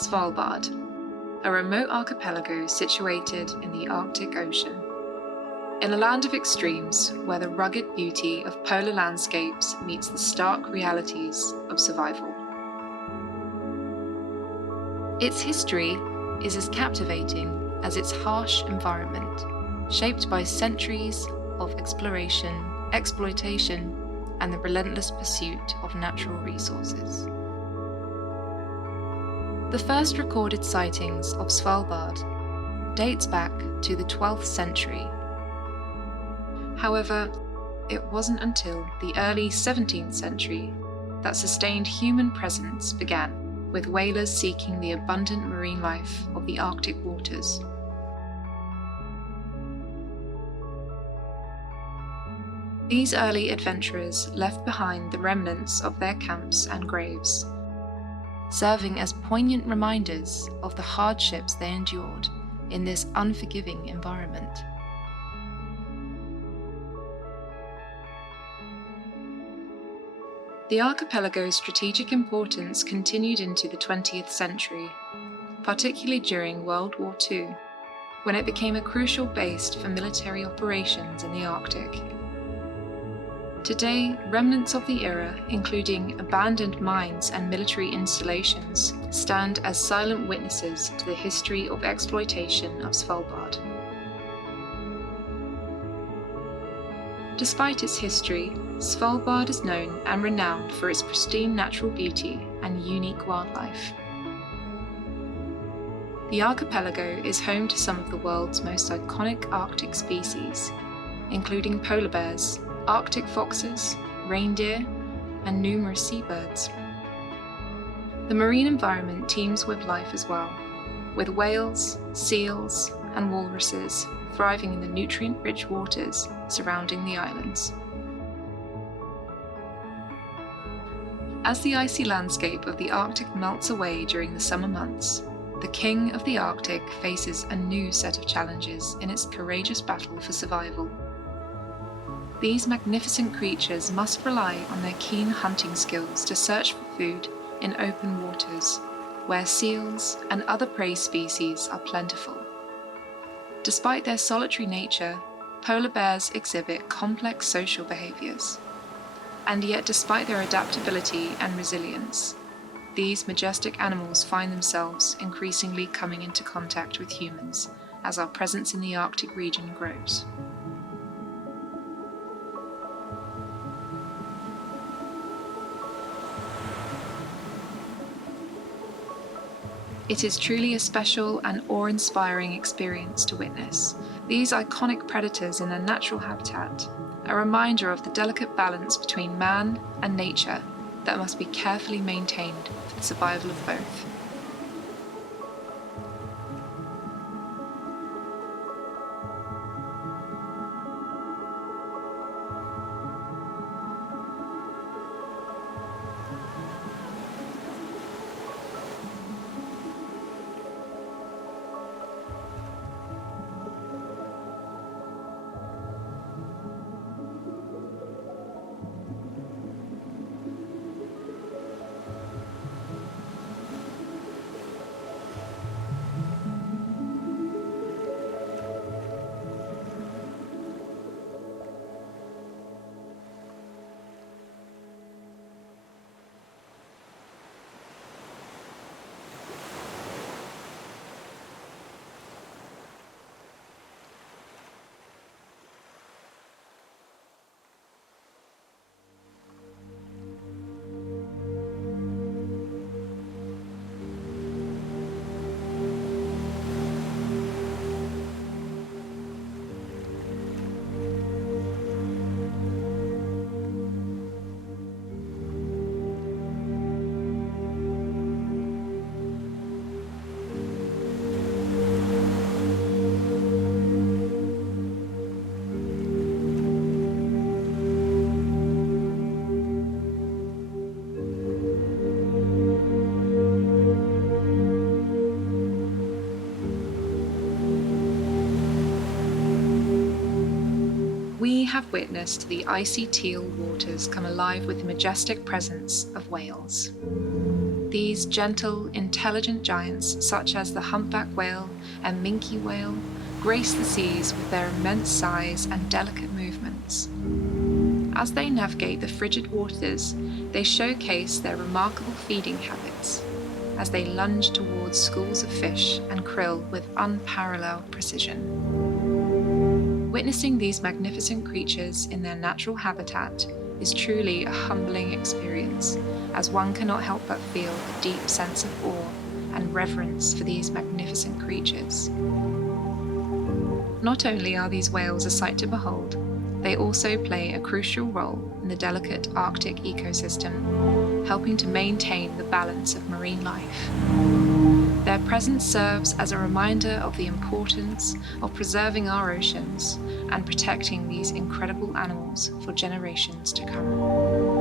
Svalbard, a remote archipelago situated in the Arctic Ocean. In a land of extremes, where the rugged beauty of polar landscapes meets the stark realities of survival. Its history is as captivating as its harsh environment, shaped by centuries of exploration, exploitation, and the relentless pursuit of natural resources. The first recorded sightings of Svalbard dates back to the 12th century. However, it wasn't until the early 17th century that sustained human presence began, with whalers seeking the abundant marine life of the Arctic waters. These early adventurers left behind the remnants of their camps and graves, serving as poignant reminders of the hardships they endured in this unforgiving environment. The archipelago's strategic importance continued into the 20th century, particularly during World War II, when it became a crucial base for military operations in the Arctic. Today, remnants of the era, including abandoned mines and military installations, stand as silent witnesses to the history of exploitation of Svalbard. Despite its history, Svalbard is known and renowned for its pristine natural beauty and unique wildlife. The archipelago is home to some of the world's most iconic Arctic species, including polar bears, Arctic foxes, reindeer, and numerous seabirds. The marine environment teems with life as well, with whales, seals, and walruses thriving in the nutrient-rich waters surrounding the islands. As the icy landscape of the Arctic melts away during the summer months, the King of the Arctic faces a new set of challenges in its courageous battle for survival. These magnificent creatures must rely on their keen hunting skills to search for food in open waters, where seals and other prey species are plentiful. Despite their solitary nature, polar bears exhibit complex social behaviors. And yet, despite their adaptability and resilience, these majestic animals find themselves increasingly coming into contact with humans as our presence in the Arctic region grows. It is truly a special and awe-inspiring experience to witness these iconic predators in their natural habitat, a reminder of the delicate balance between man and nature that must be carefully maintained for the survival of both. We have witnessed the icy teal waters come alive with the majestic presence of whales. These gentle, intelligent giants, such as the humpback whale and minke whale, grace the seas with their immense size and delicate movements. As they navigate the frigid waters, they showcase their remarkable feeding habits as they lunge towards schools of fish and krill with unparalleled precision. Witnessing these magnificent creatures in their natural habitat is truly a humbling experience, as one cannot help but feel a deep sense of awe and reverence for these magnificent creatures. Not only are these whales a sight to behold, they also play a crucial role in the delicate Arctic ecosystem, helping to maintain the balance of marine life. Their presence serves as a reminder of the importance of preserving our oceans and protecting these incredible animals for generations to come.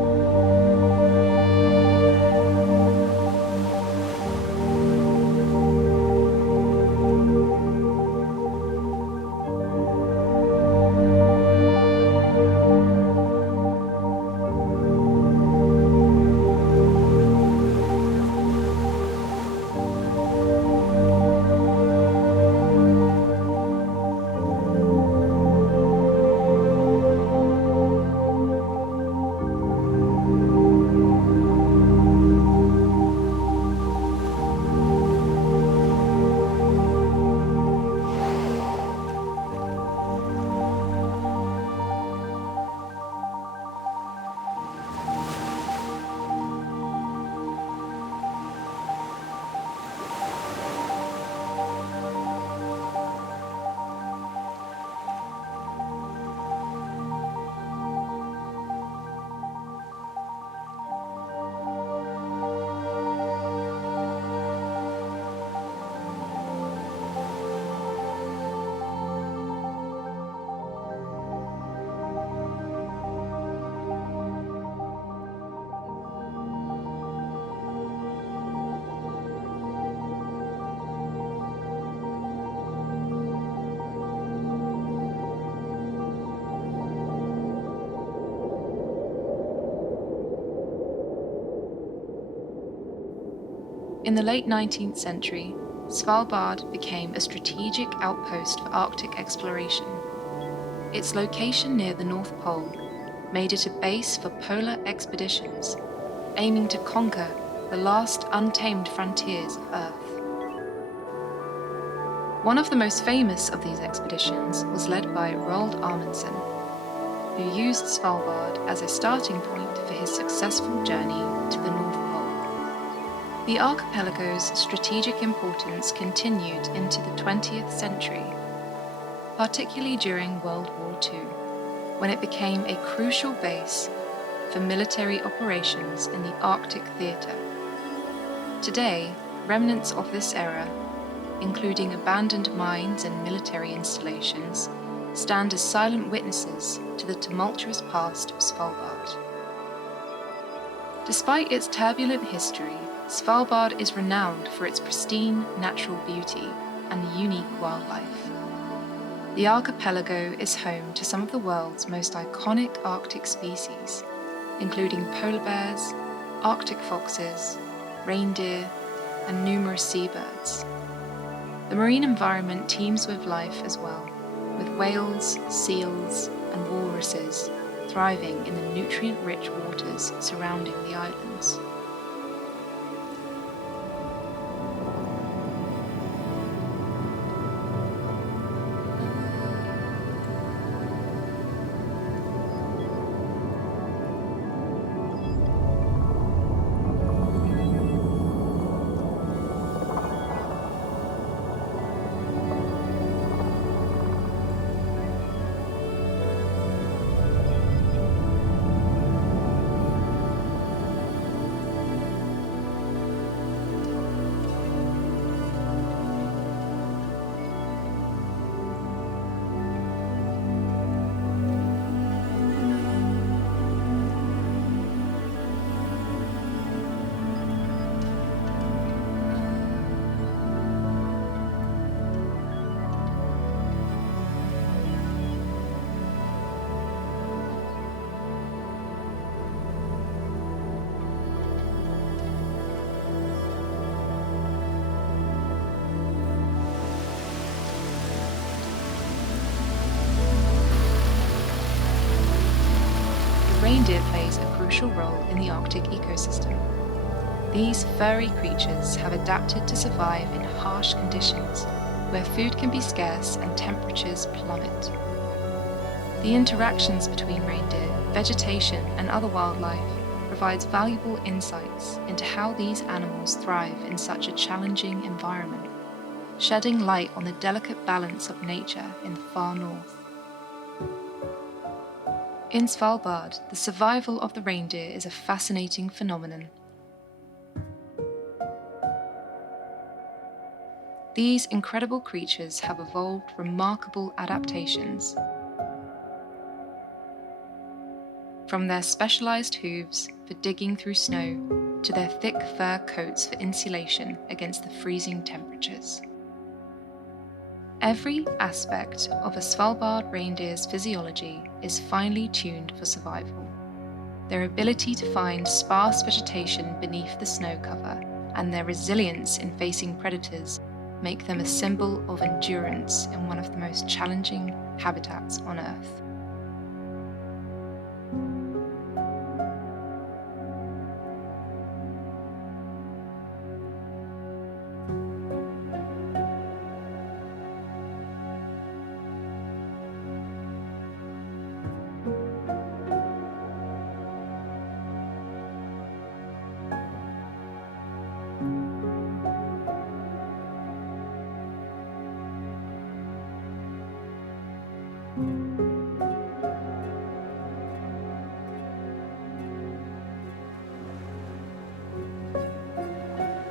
In the late 19th century, Svalbard became a strategic outpost for Arctic exploration. Its location near the North Pole made it a base for polar expeditions, aiming to conquer the last untamed frontiers of Earth. One of the most famous of these expeditions was led by Roald Amundsen, who used Svalbard as a starting point for his successful journey to the North Pole. The archipelago's strategic importance continued into the 20th century, particularly during World War II, when it became a crucial base for military operations in the Arctic theatre. Today, remnants of this era, including abandoned mines and military installations, stand as silent witnesses to the tumultuous past of Svalbard. Despite its turbulent history, Svalbard is renowned for its pristine natural beauty and unique wildlife. The archipelago is home to some of the world's most iconic Arctic species, including polar bears, Arctic foxes, reindeer, and numerous seabirds. The marine environment teems with life as well, with whales, seals, and walruses thriving in the nutrient-rich waters surrounding the islands. crucial role in the Arctic ecosystem. These furry creatures have adapted to survive in harsh conditions where food can be scarce and temperatures plummet. The interactions between reindeer, vegetation, and other wildlife provides valuable insights into how these animals thrive in such a challenging environment, shedding light on the delicate balance of nature in the far north. In Svalbard, the survival of the reindeer is a fascinating phenomenon. These incredible creatures have evolved remarkable adaptations. From their specialized hooves for digging through snow to their thick fur coats for insulation against the freezing temperatures. Every aspect of a Svalbard reindeer's physiology is finely tuned for survival. Their ability to find sparse vegetation beneath the snow cover and their resilience in facing predators make them a symbol of endurance in one of the most challenging habitats on Earth.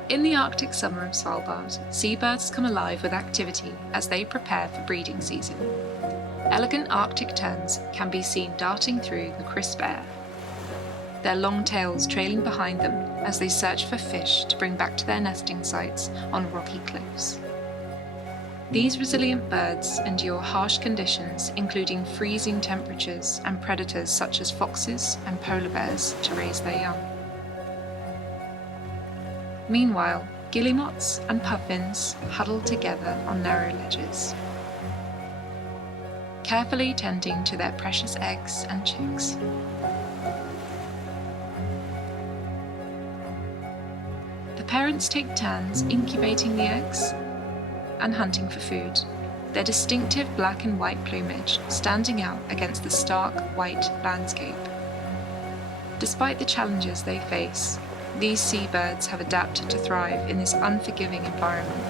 In the Arctic summer of Svalbard, seabirds come alive with activity as they prepare for breeding season. Elegant Arctic terns can be seen darting through the crisp air, their long tails trailing behind them as they search for fish to bring back to their nesting sites on rocky cliffs. These resilient birds endure harsh conditions, including freezing temperatures and predators such as foxes and polar bears, to raise their young. Meanwhile, guillemots and puffins huddle together on narrow ledges, carefully tending to their precious eggs and chicks. The parents take turns incubating the eggs and hunting for food, their distinctive black and white plumage standing out against the stark white landscape. Despite the challenges they face, these seabirds have adapted to thrive in this unforgiving environment,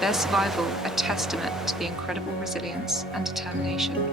their survival a testament to the incredible resilience and determination.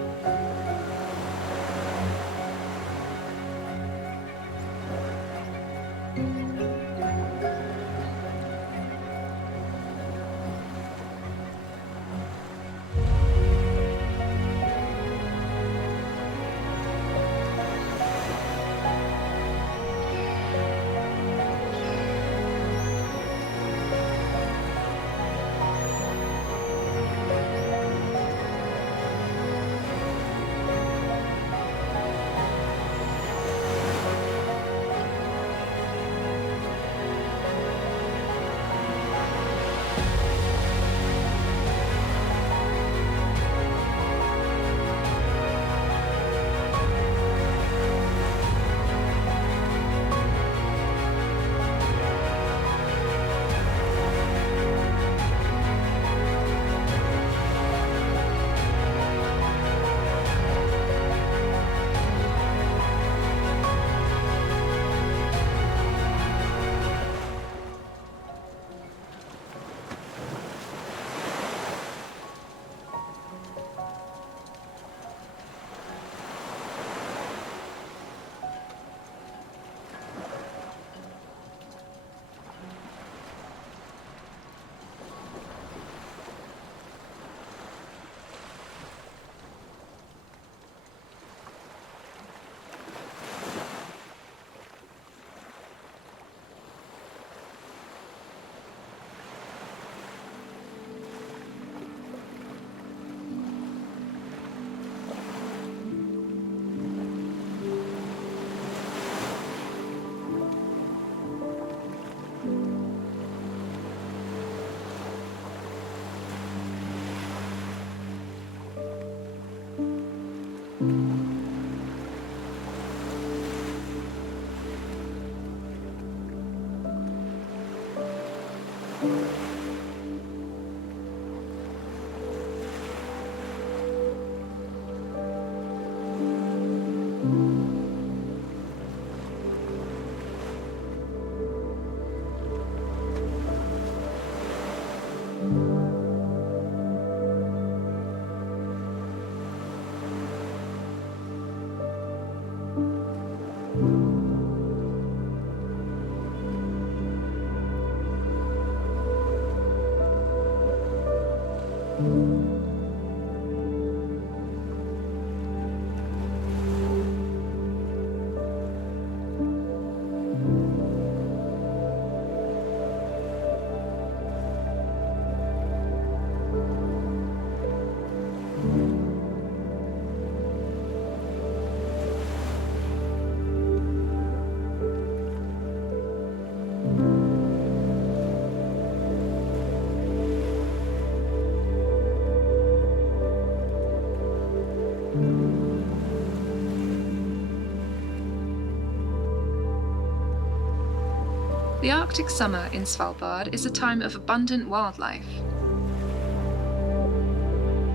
The Arctic summer in Svalbard is a time of abundant wildlife,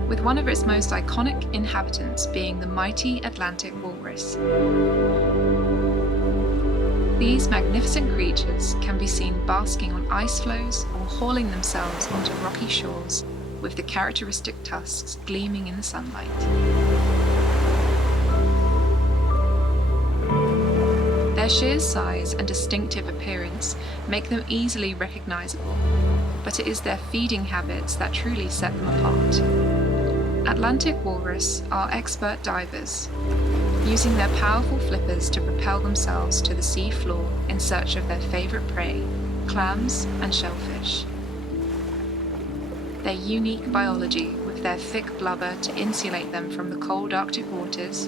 with one of its most iconic inhabitants being the mighty Atlantic walrus. These magnificent creatures can be seen basking on ice floes or hauling themselves onto rocky shores, with the characteristic tusks gleaming in the sunlight. Their sheer size and distinctive appearance make them easily recognizable, but it is their feeding habits that truly set them apart. Atlantic walrus are expert divers, using their powerful flippers to propel themselves to the sea floor in search of their favorite prey, clams and shellfish. Their unique biology, with their thick blubber to insulate them from the cold Arctic waters,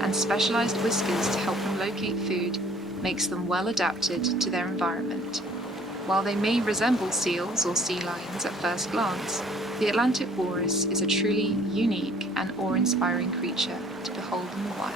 and specialized whiskers to help them locate food, makes them well adapted to their environment. While they may resemble seals or sea lions at first glance, the Atlantic walrus is a truly unique and awe-inspiring creature to behold in the wild.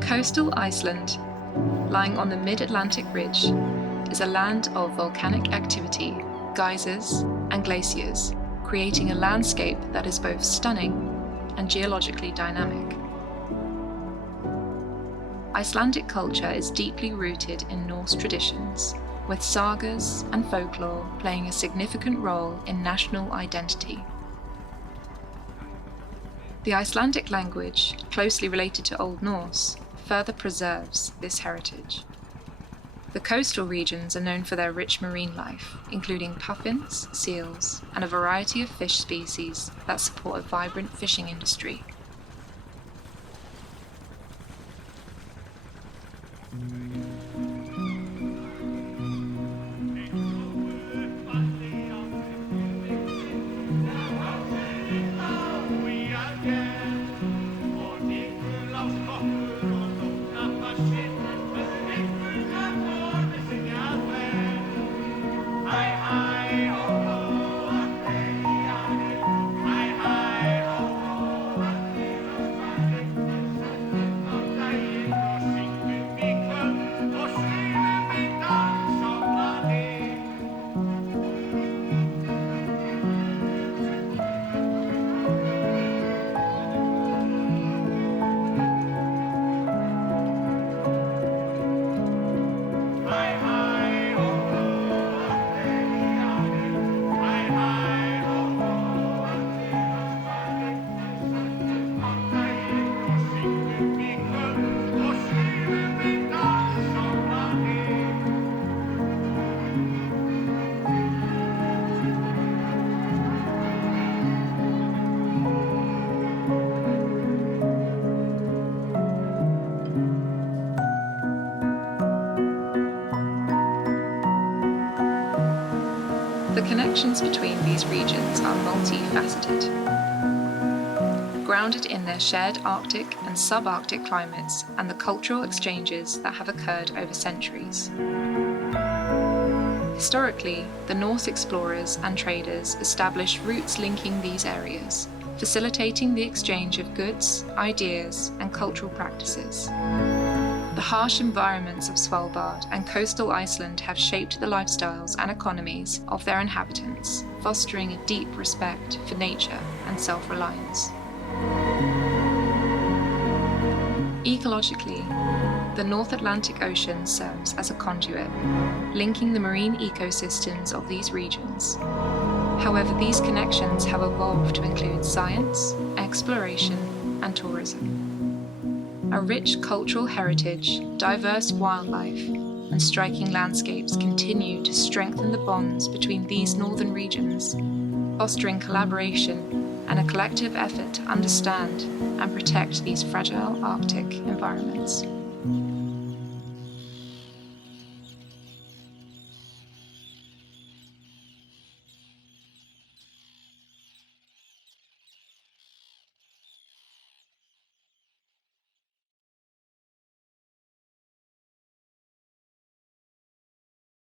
Coastal Iceland, lying on the mid-Atlantic ridge, is a land of volcanic activity, geysers, and glaciers, creating a landscape that is both stunning and geologically dynamic. Icelandic culture is deeply rooted in Norse traditions, with sagas and folklore playing a significant role in national identity. The Icelandic language, closely related to Old Norse, further preserves this heritage. The coastal regions are known for their rich marine life, including puffins, seals, and a variety of fish species that support a vibrant fishing industry. The connections between these regions are multifaceted. Grounded in their shared Arctic and subarctic climates and the cultural exchanges that have occurred over centuries. Historically, the Norse explorers and traders established routes linking these areas, facilitating the exchange of goods, ideas, and cultural practices. The harsh environments of Svalbard and coastal Iceland have shaped the lifestyles and economies of their inhabitants, fostering a deep respect for nature and self-reliance. Ecologically, the North Atlantic Ocean serves as a conduit, linking the marine ecosystems of these regions. However, these connections have evolved to include science, exploration, and tourism. A rich cultural heritage, diverse wildlife, and striking landscapes continue to strengthen the bonds between these northern regions, fostering collaboration and a collective effort to understand and protect these fragile Arctic environments.